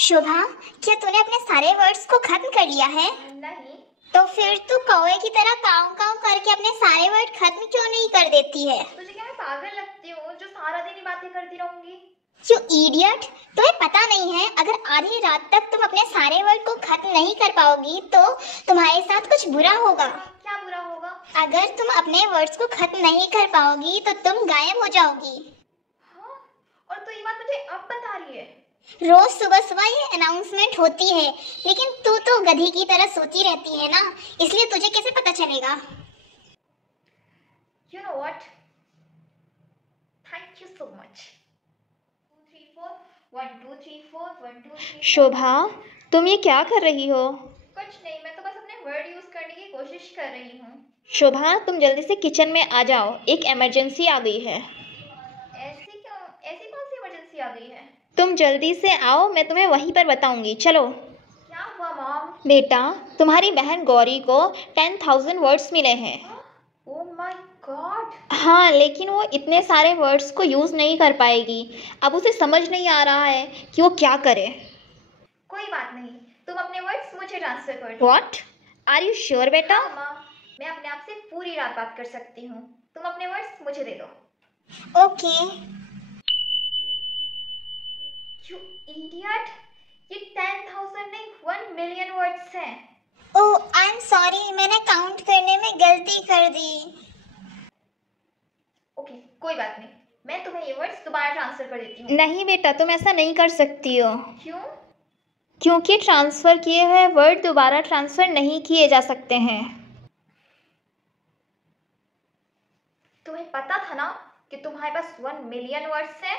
शोभा, क्या तूने अपने सारे वर्ड्स को खत्म कर लिया है? नहीं। तो फिर तू कौवे की तरह काऊ काऊ करके अपने सारे वर्ड खत्म क्यों नहीं कर देती है? तुझे क्या मैं पागल लगती हूँ जो सारा दिन ही बातें करती रहूंगी? You idiot! तुम्हें पता नहीं है, अगर आधी रात तक तुम अपने सारे वर्ड को खत्म नहीं कर पाओगी तो तुम्हारे साथ कुछ बुरा होगा। क्या बुरा होगा? अगर तुम अपने वर्ड्स को खत्म नहीं कर पाओगी तो तुम गायब हो जाओगी। हाँ? और तू ये बात मुझे अब बता रही है? रोज सुबह सुबह ये अनाउंसमेंट होती है, लेकिन तू तो गधी की तरह सोती रहती है ना, इसलिए तुझे कैसे पता चलेगा? You know what? Thank you so much. 2 3 4 1 2 3 4 1 2 3 4। शोभा, तुम ये क्या कर रही हो? कुछ नहीं, मैं तो बस अपने वर्ड यूज करने की कोशिश कर रही हूँ। शोभा, तुम जल्दी से किचन में आ जाओ, एक इमरजेंसी आ गई है। ऐसी क्यों? ऐसी कौन सी इमरजेंसी आ गई है? तुम जल्दी से आओ, मैं तुम्हें वहीं पर बताऊंगी। चलो। क्या हुआ मॉम? बेटा, तुम्हारी बहन गौरी को 10,000 वर्ड्स मिले हैं। Oh my God! हाँ, लेकिन वो इतने सारे वर्ड्स को यूज़ नहीं कर पाएगी। अब उसे समझ नहीं आ रहा है कि वो क्या करे। कोई बात नहीं, तुम अपने वर्ड्स मुझे ट्रांसफर कर दो। व्हाट? आर यू श्योर बेटा? हाँ माँ, मैं अपने आप से पूरी रात बात कर सकती हूँ। तुम अपने वर्ड्स मुझे दे दो। ओके। You idiot! ये 10,000 नहीं 1 मिलियन वर्ड्स हैं। ओह आई एम सॉरी, मैंने काउंट करने में गलती कर दी। ओके, कोई बात नहीं, मैं तुम्हें ये वर्ड्स दोबारा ट्रांसफर कर देती हूँ। नहीं बेटा, तुम ऐसा नहीं कर सकती हो, क्यों? क्योंकि ट्रांसफ़र किए हुए वर्ड दोबारा ट्रांसफ़र नहीं किए जा सकते हैं। तुम्हें पता था ना कि तुम्हारे पास 1 मिलियन वर्ड्स हैं?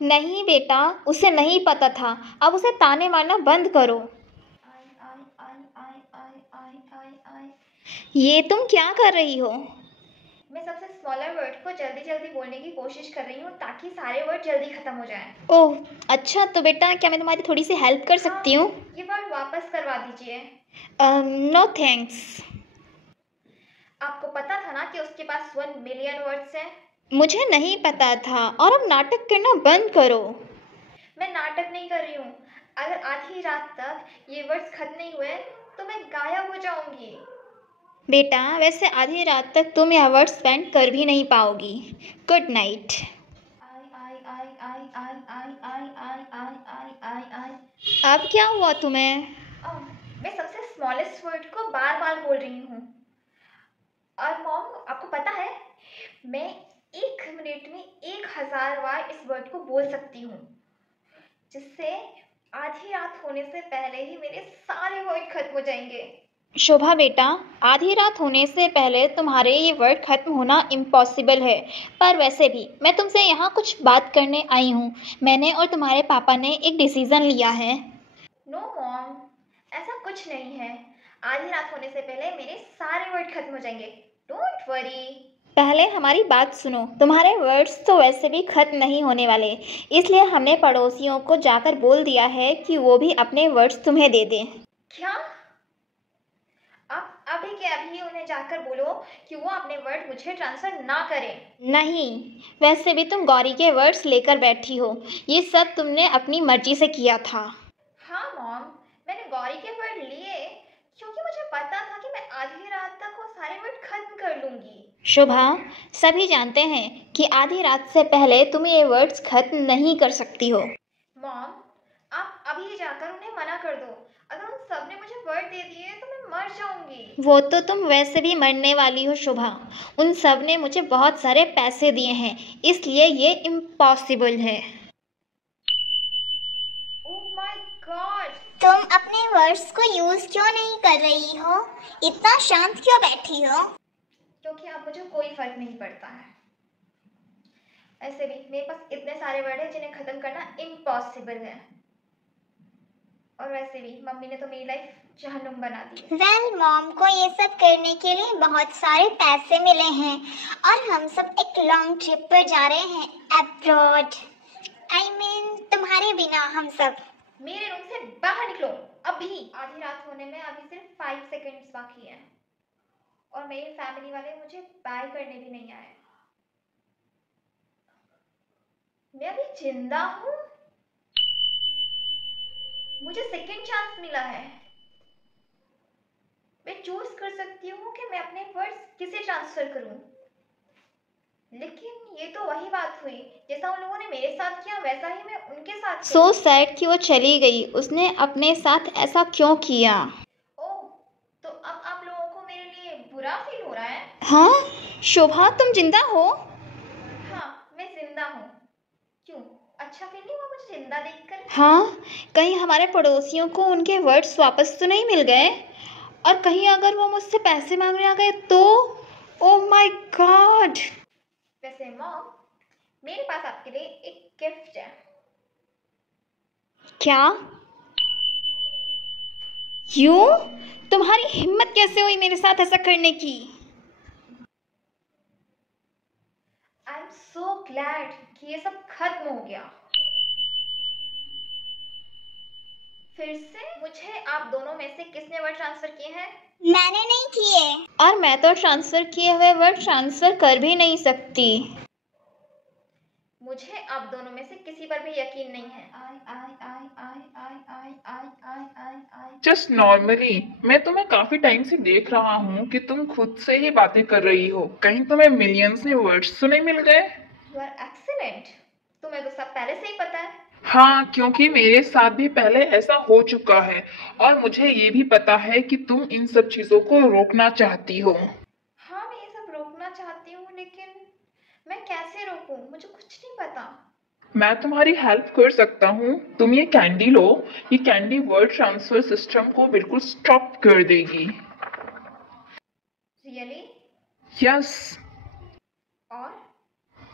नहीं बेटा, उसे नहीं पता था। अब उसे ताने मारना बंद करो। आई आई आई आई आई आई आई आई। ये तुम क्या कर रही हो? मैं सबसे स्मॉलर वर्ड को जल्दी जल्दी बोलने की कोशिश कर रही हूँ ताकि सारे वर्ड जल्दी खत्म हो जाएं। ओह अच्छा, तो बेटा क्या मैं तुम्हारी थोड़ी सी हेल्प कर सकती हूँ? ये वर्ड वापस करवा दीजिए। No thanks. आपको पता था ना कि उसके पास 1 मिलियन वर्ड्स हैं? मुझे नहीं पता था, और अब नाटक करना बंद करो। मैं नाटक नहीं कर रही हूँ। अगर आधी रात तक ये वर्ड्स खत्म नहीं हुए तो मैं गायब हो जाऊंगी। बेटा, वैसे आधी रात तक तुम यह वर्ड स्पेंड कर भी नहीं पाओगी। Good night. आई आई आई आई आई आई आई आई आई आई आई आई। अब क्या हुआ तुम्हें? मैं सबसे स्मॉलेस्ट वर्ड को बार बार बोल रही हूँ। और मॉम, आपको पता है मैं 1 मिनट में 1000 बार इस वर्ड को बोल सकती हूँ, जिससे आधी रात होने से पहले ही मेरे सारे वर्ड खत्म हो जाएंगे। शोभा बेटा, आधी रात होने से पहले तुम्हारे ये वर्ड खत्म होना इम्पॉसिबल है। पर वैसे भी मैं तुमसे यहाँ कुछ बात करने आई हूँ। मैंने और तुम्हारे पापा ने एक डिसीज़न लिया है। नो मॉम, ऐसा कुछ नहीं है। आधी रात होने से पहले मेरे सारे वर्ड खत्म हो जाएंगे। Don't worry. पहले हमारी बात सुनो। तुम्हारे वर्ड्स तो वैसे भी खत्म नहीं होने वाले, इसलिए हमने पड़ोसियों को जाकर बोल दिया है कि वो भी अपने वर्ड्स तुम्हें दे दें। क्या? आप अभी के अभी उन्हें जाकर बोलो कि वो अपने वर्ड मुझे ट्रांसफर ना करें। नहीं, वैसे भी तुम गौरी के वर्ड्स लेकर बैठी हो। ये सब तुमने अपनी मर्जी से किया था। हाँ मॉम, मैंने गौरी के वर्ड लिए क्योंकि मुझे पता था कि मैं आधी रात तक वो सारे वर्ड खत्म कर लूंगी। शोभा, सभी जानते हैं कि आधी रात से पहले तुम ये वर्ड्स खत्म नहीं कर सकती हो। मॉम, आप अभी जाकर उन्हें मना कर दो। अगर उन सब ने मुझे वर्ड दे दिए तो मैं मर जाऊंगी। वो तो तुम वैसे भी मरने वाली हो शोभा। उन सब ने मुझे बहुत सारे पैसे दिए हैं, इसलिए ये इम्पॉसिबल है। Oh my God! तुम अपने वर्ड्स को यूज क्यों नहीं कर रही हो? इतना शांत क्यों बैठी हो? क्योंकि अब मुझे कोई फर्क नहीं पड़ता है। ऐसे भी मेरे पास इतने सारे वर्ड हैं जिन्हें खत्म करना इम्पॉसिबल है। और वैसे भी मम्मी ने तो मेरी लाइफ जहन्नुम बना दी है। वेल, मॉम को ये सब करने के लिए बहुत सारे पैसे मिले हैं और हम सब एक लॉन्ग ट्रिप पर जा रहे हैं, अब्रॉड। आई मीन तुम्हारे बिना हम सब। मेरे रूम से बाहर निकलो अभी। आधी रात होने में अभी सिर्फ 5 सेकेंड्स बाकी हैं और मेरी फैमिली वाले मुझे बाय करने भी नहीं आए। मैं अभी जिंदा हूँ। मुझे सेकंड चांस मिला है। मैं चूज कर सकती हूँ कि मैं अपने वर्ड्स किसे ट्रांसफर करूँ। लेकिन ये तो वही बात हुई, जैसा उन लोगों ने मेरे साथ किया वैसा ही मैं उनके साथ सो करूँ। सैड कि वो चली गई। उसने अपने साथ ऐसा क्यों किया? ओह, तो अब आप लोगों को मेरे लिए बुरा फील हो रहा है? हाँ शोभा, तुम जिंदा हो? हाँ, मैं जिंदा हूँ। क्यों, अच्छा फील नहीं हुआ मुझे जिंदा देखकर? हाँ, कहीं हमारे पड़ोसियों को उनके वर्ड्स वापस तो नहीं मिल गए? और कहीं अगर वो मुझसे पैसे मांगने आ गए तो? Oh my God! वैसे मॉम, मेरे पास आपके लिए एक गिफ्ट है। क्या? क्यों? तुम्हारी हिम्मत कैसे हुई मेरे साथ ऐसा करने की? आई एम सो ग्लैड कि ये सब खत्म हो गया। फिर से मुझे आप दोनों में से किसने वर्ड ट्रांसफर किए हैं? मैंने नहीं किए। और मैं तो ट्रांसफर किए हुए वर्ड ट्रांसफर कर भी नहीं सकती। मुझे आप दोनों में से किसी पर भी यकीन नहीं है। आई आई आई आई आई आई आई आई आई आई जस्ट नॉर्मली मैं तुम्हें काफी टाइम से देख रहा हूँ कि तुम खुद से ही बातें कर रही हो। कहीं तुम्हें मिलियंस में वर्ड्स तो नहीं मिल गए? You are excellent. तुम्हें तो सब पहले से ही पता है। हाँ, क्योंकि मेरे साथ भी पहले ऐसा हो चुका है और मुझे ये भी पता है कि तुम इन सब चीजों को रोकना चाहती हो। हाँ, मैं ये सब रोकना चाहती हूँ, लेकिन मैं कैसे रोकूं? मुझे कुछ नहीं पता। मैं तुम्हारी हेल्प कर सकता हूँ। तुम ये कैंडी लो। ये कैंडी वर्ड ट्रांसफर सिस्टम को बिल्कुल स्टॉप कर देगी। रियली? यस।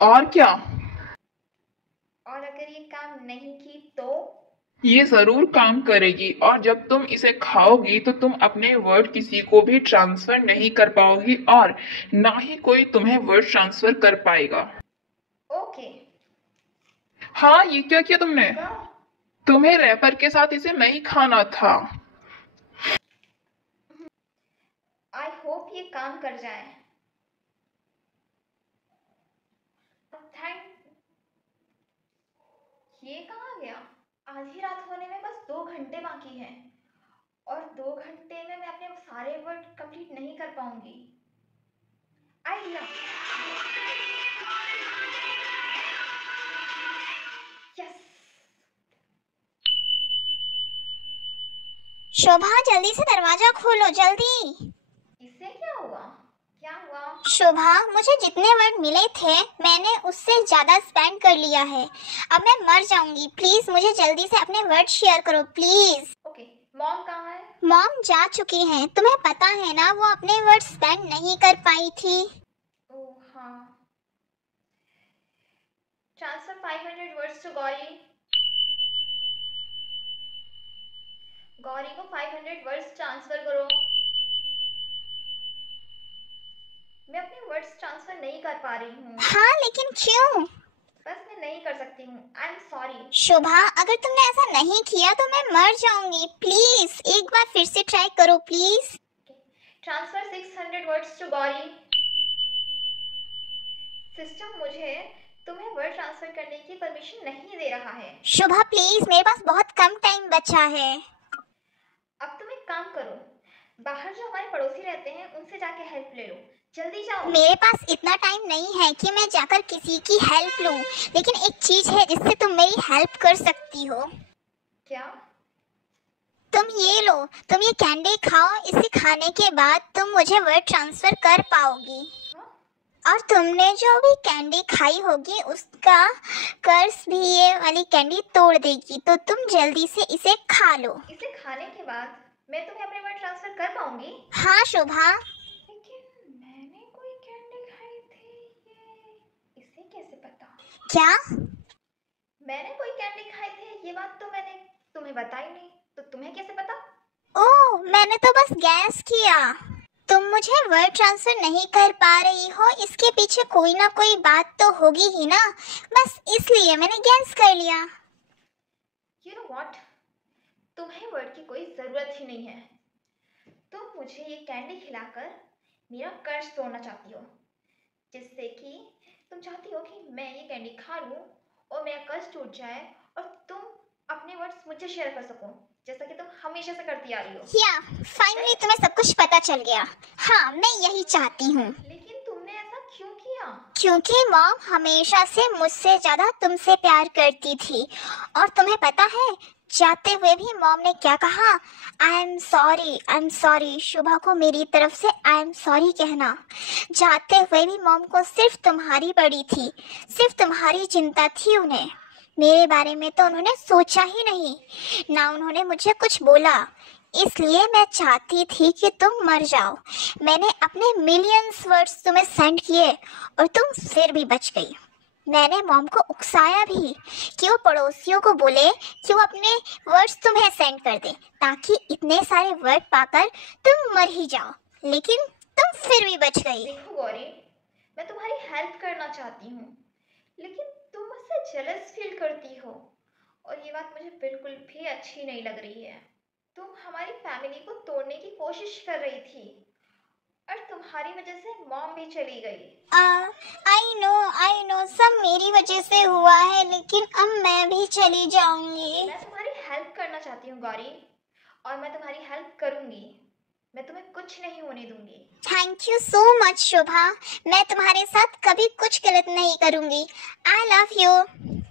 और क्या? और अगर ये काम नहीं की तो? ये जरूर काम करेगी और जब तुम इसे खाओगी तो तुम अपने वर्ड किसी को भी ट्रांसफर नहीं कर पाओगी और ना ही कोई तुम्हें वर्ड ट्रांसफर कर पाएगा। ओके। हाँ, ये क्या किया तुमने? क्या? तुम्हें रैपर के साथ इसे नहीं खाना था। आई होप ये काम कर जाए। थैंक। ये कहाँ गया? आधी रात होने में बस 2 घंटे बाकी हैं और 2 घंटे में मैं अपने सारे वर्ड कंप्लीट नहीं कर पाऊंगी। आइडिया। यस। शोभा जल्दी से दरवाजा खोलो, जल्दी। इससे क्या हुआ? क्या हुआ? शोभा, मुझे जितने वर्ड मिले थे मैंने उससे ज्यादा स्पेंड कर लिया है। अब मैं मर जाऊंगी। प्लीज मुझे जल्दी से अपने वर्ड शेयर करो, प्लीज। ओके, मॉम कहाँ है? मॉम जा चुकी हैं। तुम्हें पता है ना, वो अपने वर्ड स्पेंड नहीं कर पाई थी। ओह हाँ। Transfer 500 words to Gauri. Gauri को 500 वर्ड्स ट्रांसफर करो। मैं अपने वर्ड्स ट्रांसफर नहीं कर पा रही हूँ। हाँ, लेकिन क्यों? बस मैं नहीं कर सकती हूँ। I am sorry. शोभा, अगर तुमने ऐसा नहीं किया तो मैं मर जाऊंगी। प्लीज एक बार फिर से ट्राई करो, please. Transfer 600 words to Gauri. System मुझे तुम्हें वर्ड ट्रांसफर करने की परमिशन नहीं दे रहा है। शोभा प्लीज, मेरे पास बहुत कम टाइम बचा है। अब तुम एक काम करो, बाहर जो हमारे पड़ोसी रहते हैं उनसे जाके हेल्प ले लो। जल्दी जाओ। मेरे पास इतना टाइम नहीं है कि मैं जाकर किसी की हेल्प लूं, लेकिन एक चीज है जिससे तुम मेरी हेल्प कर सकती हो। क्या? तुम ये लो, तुम ये कैंडी खाओ। इसे खाने के बाद तुम मुझे वर्ड ट्रांसफर कर पाओगी। हाँ? और तुमने जो भी कैंडी खाई होगी उसका कर्स भी ये वाली कैंडी तोड़ देगी। तो तुम जल्दी से इसे खा लो। इसे खाने के बाद मैं तुम्हें अपने वर्ड ट्रांसफर कर पाऊंगी? हाँ शोभा। लेकिन मैंने कोई कैंडी खाई थी, ये इसे कैसे पता? क्या? मैंने कोई कैंडी खाई थी, ये बात तो मैंने तुम्हें बताई नहीं, तो तुम्हें कैसे पता? ओह, मैंने तो बस गैस किया। तुम मुझे वर्ड ट्रांसफर नहीं कर पा रही हो, इसके पीछे कोई ना कोई बात तो होगी ही ना। बस इसलिए मैंने गैस कर लिया। यू नो व्हाट, तुम्हें वर्ड की कोई जरूरत ही नहीं है। तुम मुझे ये कैंडी खिलाकर मेरा कर्ज तोड़ना चाहती हो, जिससे कि तुम चाहती हो कि मैं ये कैंडी खा लूं और मेरा कर्ज टूट जाए और तुम अपने वर्ड्स मुझसे शेयर कर सको, जैसा कि तुम हमेशा से करती आ रही हो। या फाइनली तुम्हें सब कुछ पता चल गया। हाँ, मैं यही चाहती हूँ। लेकिन तुमने ऐसा क्यों किया? क्योंकि मॉम हमेशा से मुझसे ज्यादा तुमसे प्यार करती थी। और तुम्हें पता है, जाते हुए भी मॉम ने क्या कहा? आई एम सॉरी शुभा को मेरी तरफ से आई एम सॉरी कहना। जाते हुए भी मॉम को सिर्फ तुम्हारी पड़ी थी, सिर्फ तुम्हारी चिंता थी उन्हें। मेरे बारे में तो उन्होंने सोचा ही नहीं, ना उन्होंने मुझे कुछ बोला। इसलिए मैं चाहती थी कि तुम मर जाओ। मैंने अपने मिलियंस वर्ड्स तुम्हें सेंड किए और तुम फिर भी बच गई। मैंने मॉम को उकसाया भी कि वो पड़ोसियों को बोले कि वो अपने वर्ड्स तुम्हें सेंड कर दे, ताकि इतने सारे वर्ड पाकर तुम मर ही जाओ, लेकिन तुम फिर भी बच गई। देखो गौरी, मैं तुम्हारी हेल्प करना चाहती हूँ, लेकिन तुम मुझसे जेलस फील करती हो और ये बात मुझे बिल्कुल भी अच्छी नहीं लग रही है। तुम हमारी फैमिली को तोड़ने की कोशिश कर रही थी और तुम्हारी वजह से मॉम भी चली गई। आई नो सब मेरी वजह से हुआ है, लेकिन अब मैं भी चली जाऊंगी। मैं तुम्हारी हेल्प करना चाहती हूँ गौरी, और मैं तुम्हारी हेल्प करूंगी। मैं तुम्हें कुछ नहीं होने दूंगी। थैंक यू सो मच शुभा, मैं तुम्हारे साथ कभी कुछ गलत नहीं करूंगी। I love you.